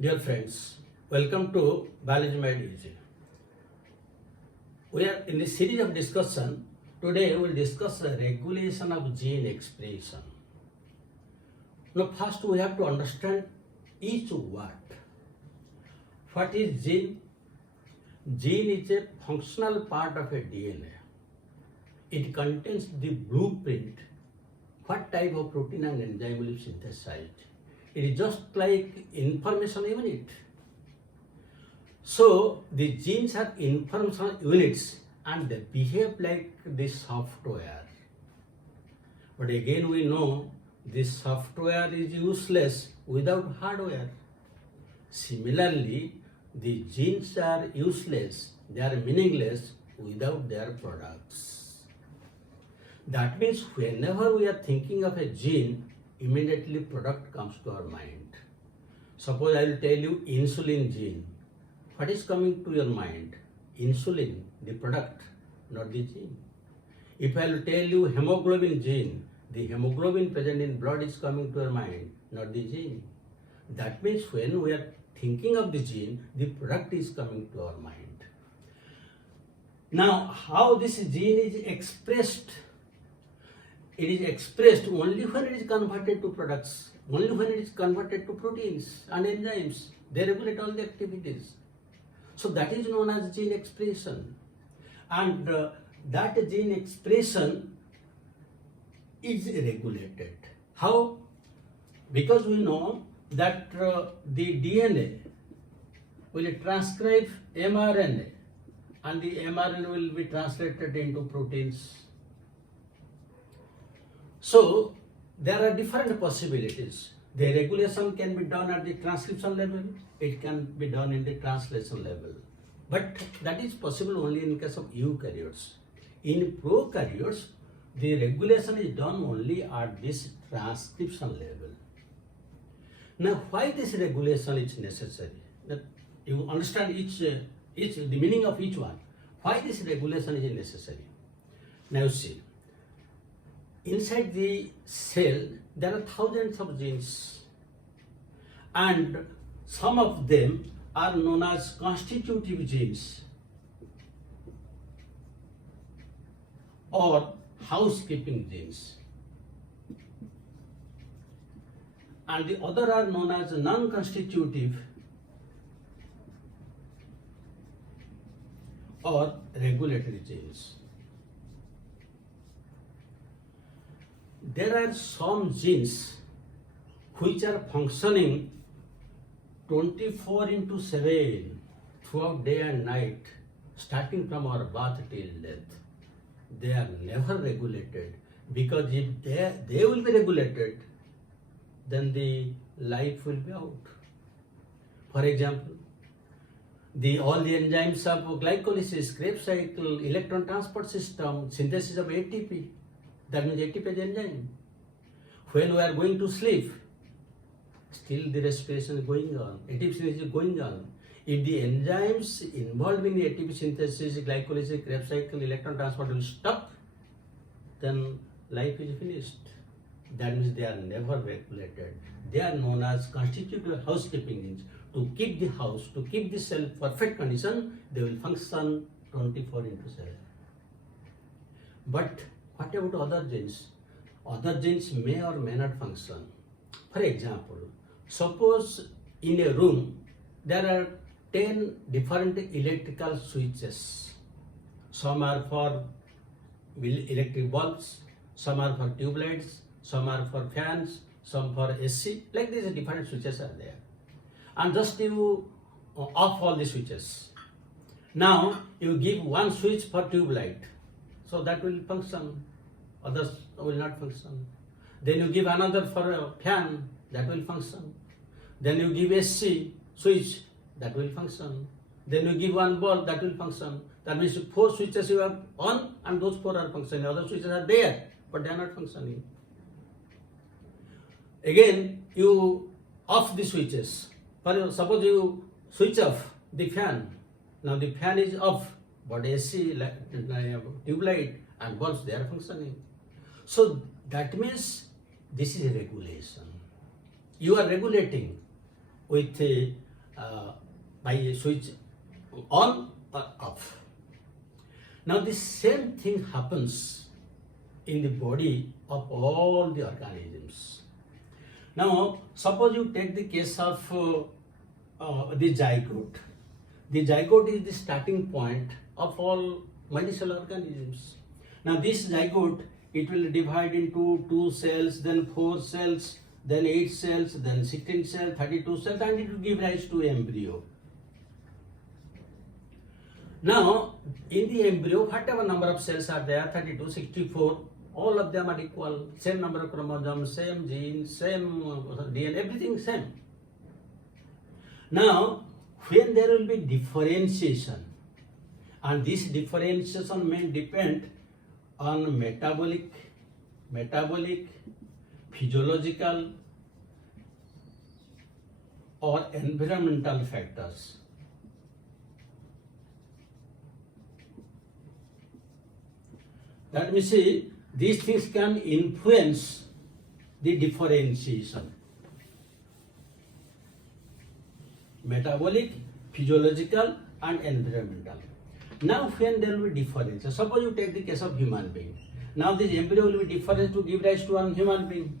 Dear friends, welcome to Biology Made Easy. We are in this series of discussion. Today we will discuss the regulation of gene expression. Now first we have to understand each word. What is gene? Gene is a functional part of a DNA. It contains the blueprint, what type of protein and enzyme will be synthesized. It is just like information unit. So the genes are information units and they behave like the software. But again we know this software is useless without hardware. Similarly, the genes are useless, they are meaningless without their products. That means whenever we are thinking of a gene, immediately product comes to our mind. Suppose I will tell you insulin gene. What is coming to your mind? Insulin, the product, not the gene. If I will tell you hemoglobin gene, the hemoglobin present in blood is coming to your mind, not the gene. That means when we are thinking of the gene, the product is coming to our mind. Now, how this gene is expressed? It is expressed only when it is converted to products, only when it is converted to proteins and enzymes. They regulate all the activities. So that is known as gene expression. And that gene expression is regulated. How? Because we know that the DNA will transcribe mRNA and the mRNA will be translated into proteins. So there are different possibilities. The regulation can be done at the transcription level, it can be done in the translation level. But that is possible only in case of eukaryotes. In prokaryotes, the regulation is done only at this transcription level. Now, why this regulation is necessary? That you understand the meaning of each one. Why this regulation is necessary? Now see, inside the cell, there are thousands of genes, and some of them are known as constitutive genes or housekeeping genes, and the other are known as non-constitutive or regulatory genes. There are some genes which are functioning 24/7 throughout day and night, starting from our birth till death. They are never regulated, because if they will be regulated, then the life will be out. For example, all the enzymes of glycolysis, Krebs cycle, electron transport system, synthesis of ATP, that means ATP is enzyme. When we are going to sleep, still the respiration is going on, ATP synthesis is going on. If the enzymes involved in the ATP synthesis, glycolysis, Krebs cycle, electron transport will stop, then life is finished. That means they are never regulated. They are known as constitutive housekeeping genes. To keep the house, to keep the cell perfect condition, they will function 24/7. But what about other genes? Other genes may or may not function. For example, suppose in a room there are 10 different electrical switches. Some are for electric bulbs, some are for tube lights, some are for fans, some for AC. Like these different switches are there. And just you off all the switches. Now you give one switch for tube light, so that will function. Others will not function. Then you give another for a fan, that will function. Then you give AC switch, that will function. Then you give one bulb, that will function. That means 4 switches you have on and those 4 are functioning. Other switches are there, but they are not functioning. Again, you off the switches. Suppose you switch off the fan. Now the fan is off, but AC, tube light and bulbs, they are functioning. So that means this is a regulation. You are regulating with by a switch on or off. Now this same thing happens in the body of all the organisms. Now suppose you take the case of the zygote. The zygote is the starting point of all multicellular organisms. Now this zygote, it will divide into 2 cells, then 4 cells, then 8 cells, then 16 cells, 32 cells, and it will give rise to embryo. Now, in the embryo, whatever number of cells are there, 32, 64, all of them are equal, same number of chromosomes, same genes, same DNA, everything same. Now, when there will be differentiation, and this differentiation may depend on metabolic, physiological, or environmental factors. Let me see, these things can influence the differentiation. Metabolic, physiological, and environmental. Now when there will be difference, suppose you take the case of human being. Now this embryo will be different to give rise to one human being.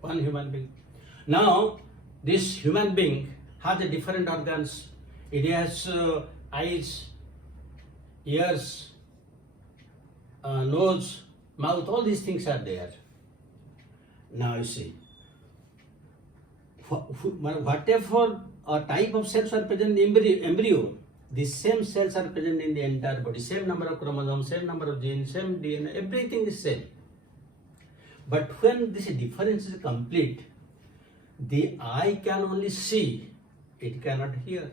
One human being. Now this human being has the different organs. It has eyes, ears, nose, mouth, all these things are there. Now you see, whatever type of cells are present in the embryo, the same cells are present in the entire body, same number of chromosomes, same number of genes, same DNA, everything is same. But when this difference is complete, the eye can only see, it cannot hear.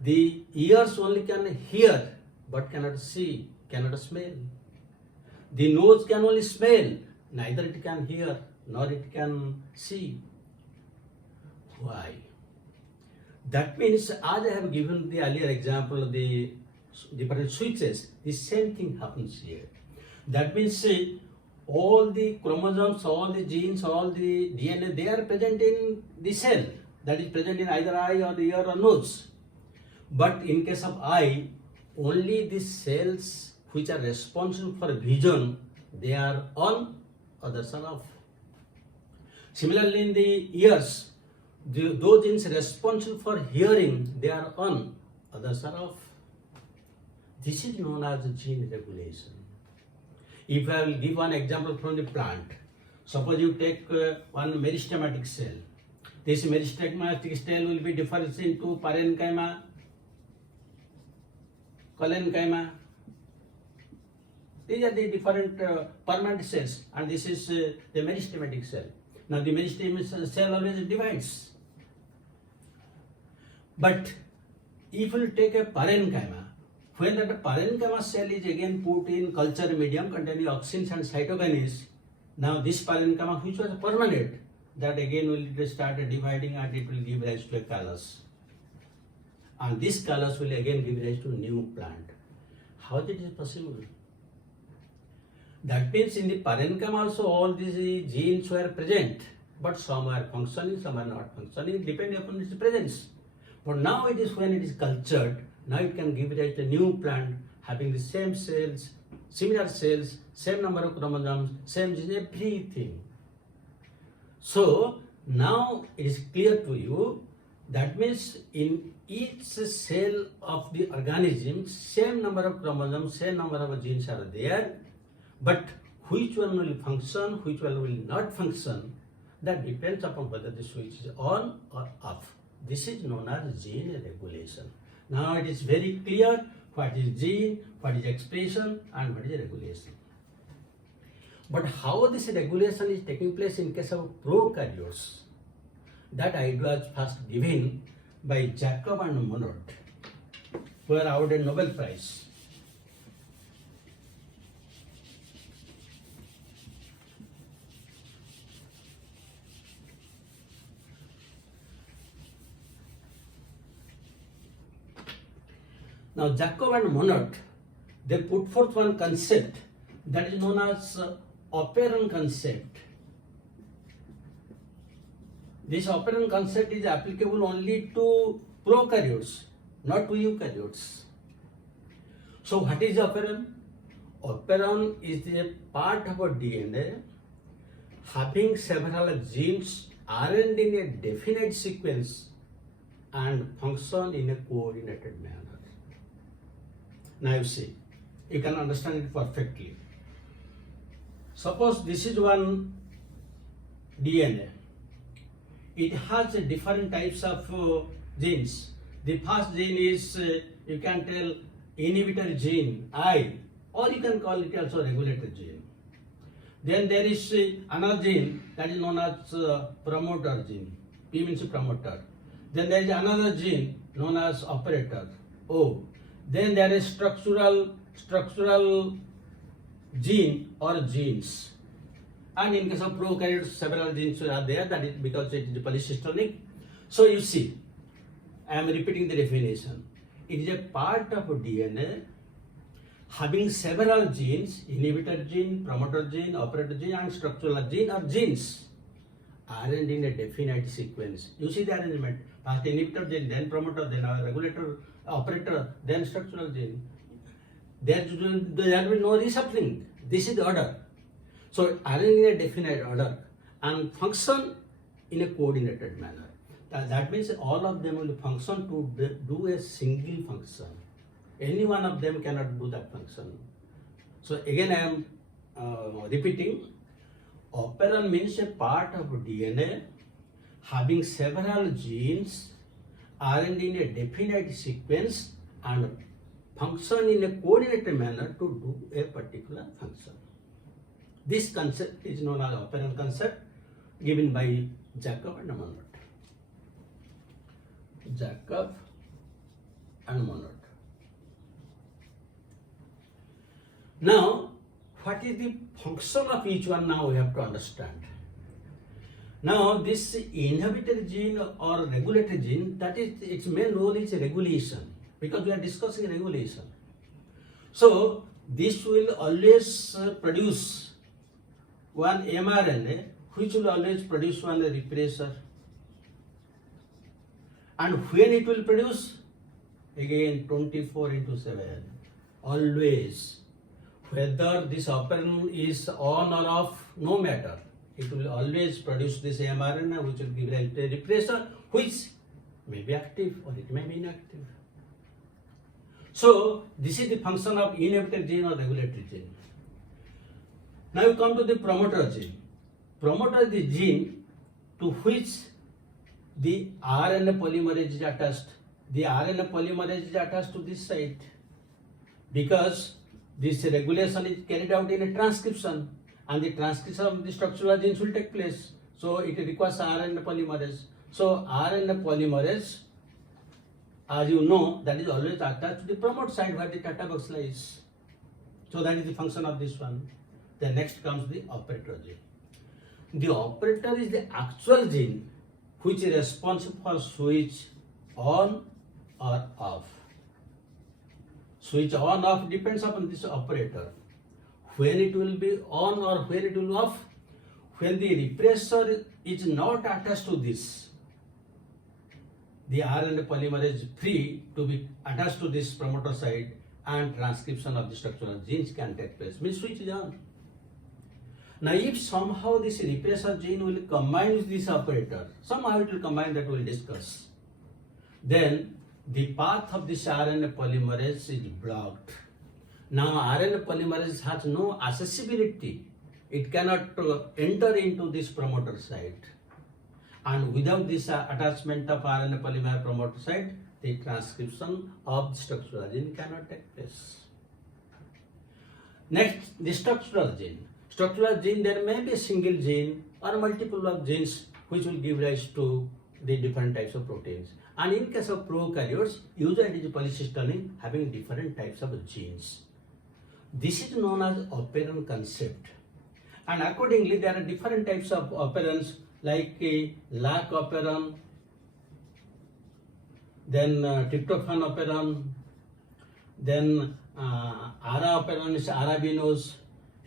The ears only can hear, but cannot see, cannot smell. The nose can only smell, neither it can hear, nor it can see. Why? That means, as I have given the earlier example of the different switches, the same thing happens here. That means, all the chromosomes, all the genes, all the DNA, they are present in the cell, that is present in either eye or the ear or nose. But in case of eye, only the cells which are responsible for vision, they are on, others are off. Similarly, in the ears, those genes responsible for hearing, they are on, others are off. This is known as gene regulation. If I will give one example from the plant, suppose you take one meristematic cell. This meristematic cell will be differentiated into parenchyma, collenchyma. These are the different permanent cells, and this is the meristematic cell. Now the meristematic cell always divides. But if you take a parenchyma, when that parenchyma cell is again put in culture medium containing auxins and cytokinase, now this parenchyma, which was permanent, that again will start dividing and it will give rise to a callus. And this callus will again give rise to a new plant. How is it possible? That means in the parenchyma also all these genes were present, but some are functioning, some are not functioning, depending upon its presence. But now it is when it is cultured, now it can give rise to a new plant having the same cells, similar cells, same number of chromosomes, same genes, everything. So now it is clear to you, that means in each cell of the organism, same number of chromosomes, same number of genes are there, but which one will function, which one will not function, that depends upon whether the switch is on or off. This is known as gene regulation. Now it is very clear what is gene, what is expression, and what is regulation. But how this regulation is taking place in case of prokaryotes, that idea was first given by Jacob and Monod, who were awarded Nobel Prize. Now Jacob and Monod, they put forth one concept that is known as operon concept. This operon concept is applicable only to prokaryotes, not to eukaryotes. So what is operon? Operon is a part of a DNA having several genes arranged in a definite sequence and function in a coordinated manner. Now you see, you can understand it perfectly. Suppose this is one DNA. It has different types of genes. The first gene is, you can tell, inhibitor gene, I, or you can call it also regulator gene. Then there is another gene that is known as promoter gene. P means promoter. Then there is another gene known as operator, O. Then there is structural gene or genes. And in case of prokaryotes, several genes are there, that is because it is polysystonic. So you see, I am repeating the definition. It is a part of DNA having several genes, inhibitor gene, promoter gene, operator gene, and structural gene or genes arranged in a definite sequence. You see the arrangement. First inhibitor gene, then promoter, then regulator, operator, then structural gene. There will be no reshuffling. This is the order. So arranged in a definite order and function in a coordinated manner. That means all of them will function to do a single function. Any one of them cannot do that function. So again I am repeating, operon means a part of DNA having several genes arranged in a definite sequence and function in a coordinated manner to do a particular function. This concept is known as operon concept, given by Jacob and Monod. Jacob and Monod. Now, what is the function of each one now we have to understand. Now, this inhibitor gene or regulator gene, that is its main role is regulation, because we are discussing regulation. So, this will always produce one mRNA which will always produce one repressor. And when it will produce? Again 24/7. Always. Whether this operon is on or off, no matter. It will always produce this mRNA which will give rise to a repressor which may be active or it may be inactive. So this is the function of inhibitor gene or regulatory gene. Now you come to the promoter gene. Promoter is the gene to which the RNA polymerase is attached. The RNA polymerase is attached to this site because this regulation is carried out in a transcription and the transcription of the structural genes will take place. So it requires RNA polymerase. So RNA polymerase, as you know, that is always attached to the promoter site where the Tata box lies. So that is the function of this one. Then next comes the operator gene. The operator is the actual gene which is responsible for switch on or off. Switch on off depends upon this operator. When it will be on or when it will off, when the repressor is not attached to this, the RNA polymerase is free to be attached to this promoter site and transcription of the structural genes can take place. Means switch is on. Now if somehow this repressor gene will combine with this operator, somehow it will combine, that we will discuss, then the path of this RNA polymerase is blocked. Now RNA polymerase has no accessibility. It cannot enter into this promoter site. And without this attachment of RNA polymerase promoter site, the transcription of the structural gene cannot take place. Next, the structural gene. Structural gene, there may be a single gene or multiple of genes which will give rise to the different types of proteins. And in case of prokaryotes, usually it is polysystonic having different types of genes. This is known as operon concept. And accordingly, there are different types of operons like lac operon, then tryptophan operon, then ara operon is arabinose,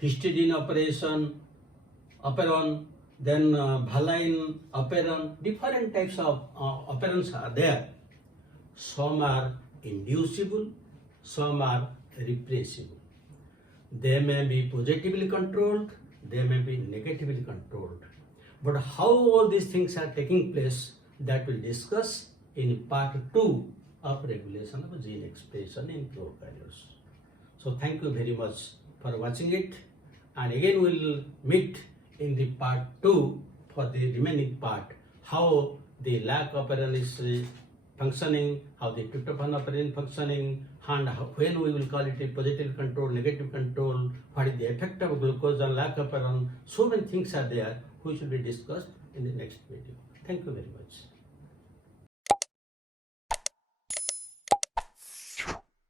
histidine operation, OPERON, then valine, OPERON, different types of operons are there. Some are inducible, some are repressible. They may be positively controlled, they may be negatively controlled. But how all these things are taking place, that we'll discuss in part 2 of regulation of gene expression in prokaryotes. So thank you very much for watching it, and again we'll meet in the part 2 for the remaining part, how the lac operon is functioning, how the tryptophan operon functioning, and when we will call it a positive control, negative control, what is the effect of glucose on lac operon. So many things are there which will be discussed in the next video. Thank you very much.